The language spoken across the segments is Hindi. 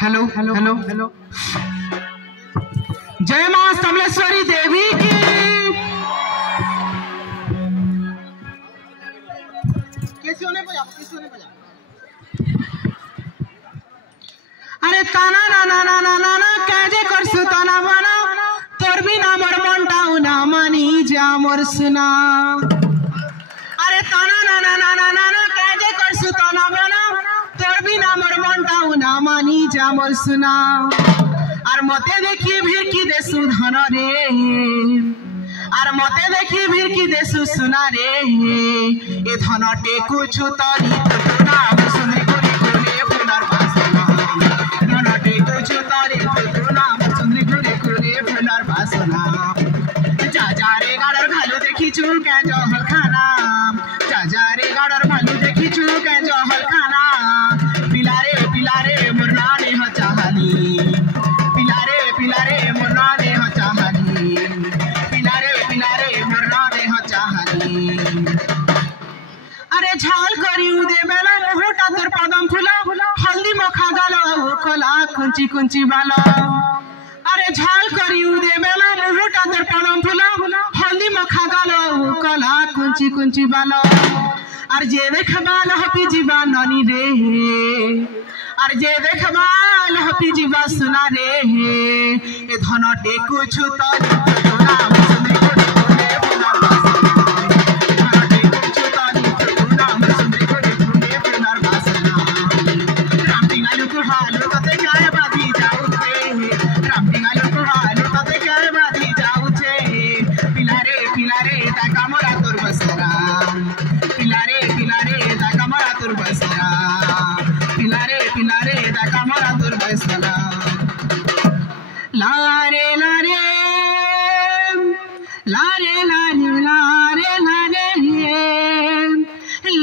Hello hello hello hello. जय मां समलेश्वरी देवी की। कैसे होने बजा, कैसे होने बजा। अरे ताना ना ना ना ना ना ना काजे करसु ताना बना तोर बिना मोर मनटाउ ना मानी जा मोर सुना। अरे ताना ना ना ना ना ना ना काजे करसु ताना बना तोर बिना मोर मनटाउ ना मानी जा मोर सुना। আর মতে দেখি ভিড়কি দেশু ধন রে, আর মতে দেখি ভিড়কি দেশু সোনা রে, এ ধনটে কুছু তরি তুনা সুন্দরী করে কোলে ফুলার বাসনা। ধনটে কুছু তরি তুনা সুন্দরী করে কোলে ফুলার বাসনা। যা যা রে গাড়র ভালো দেখিছু কে জহল খানা, যা যা রে গাড়র ভালো দেখিছু কে জহল খানা। পিলারে পিলারে মোর নানে হচাহানি, पिलारे पिलारे मोरना ने हो चाहनी, पिलारे पिलारे मोरना ने हो चाहनी। अरे झाल करी उदे बेला मुहटा तोर पदम फुला, हल्दी मखा गालो कोला कुंची कुंची बालो। अरे झाल करी उदे बेला मुहटा तोर पदम फुला, हल्दी मखा गालो कोला कुंची कुंची बालो। আর যে দেখবাল হপি জীবা ননি রে, আর যে দেখবাল হপি জীবা সোনা রে, এ ধনটে কুছু তরি তুনা সুন্দরী করে কোলে ফুলার বাসনা। ধনটে কুছু তরি তুনা সুন্দরী করে কোলে ফুলার বাসনা। রামটিঙ্গালু কুহালু তাতে গায়ে বাঁধি যাউছে, রামটিঙ্গালু কুহালু তাতে গায়ে বাঁধি যাউছে। পিলারে পিলারে টাকা মোরা তোর বসরা, पिलारे पिलारे दा कमरा तुर बसरा, पिलारे पिलारे दा कमरा तुर बसरा। लारे लारे लारे लारे लारे लारे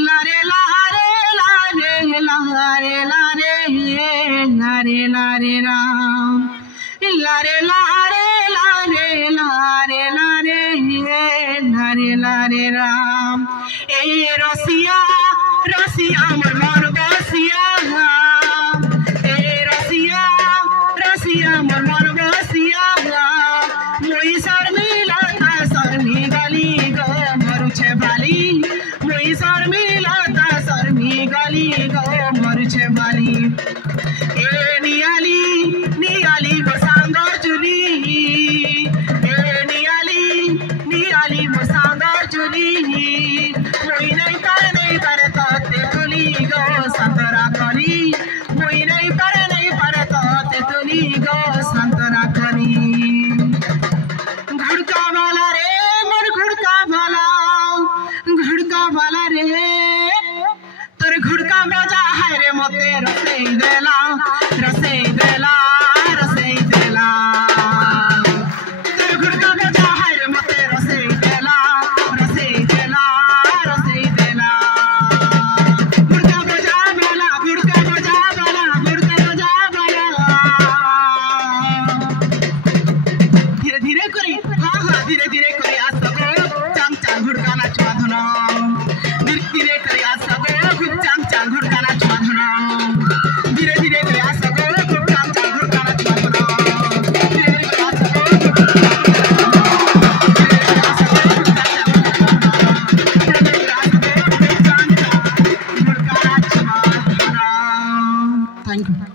लारे लारे लारे लारे लारे लारे लारे राम, लारे लारे लारे लारे लारे लारे लारे राम। ए रसिया रसिया मोर मन बसिया, ए रसिया रसिया मोर मन बसिया। मुई शर्मिला ता शर्मी गली गो मरुछे बाली, मुई शर्मिला ता शर्मी गली गो मरुछे बाली। ए नियाली नियाली मोर सांगर चुली, ए नियाली नियाली मोर सांगर चुली। मुई नहीं पारे तोते तुली गो संतरा कली, मुई नहीं पारे तोते तुली गो संतरा कली। घुड़का वाला रे मोर घुड़का वाला, घुड़का वाला रे तोर घुड़का बजा है रे मोते रसे देला, रसे देला रसे देला। तोर घुड़का बजा है रे मोते रसे देला, रसे देला रसे देला। घुड़का बजा वाला, घुड़का बजा वाला, घुड़का बजा वाला। धीरे धीरे करी, हाँ हाँ धीरे धीरे करी आज सबो चांग चांग घुड़का नाचवा धना। धीरे धीरे करी आज सबो खूब चांग चांग घुड़का नाचवा धना। धीरे धीरे करी आज सबो खूब चांग चांग घुड़का नाचवा धना। धीरे धीरे करी आज सबो खूब चांग चांग घुड़का नाचवा धना। Thank you.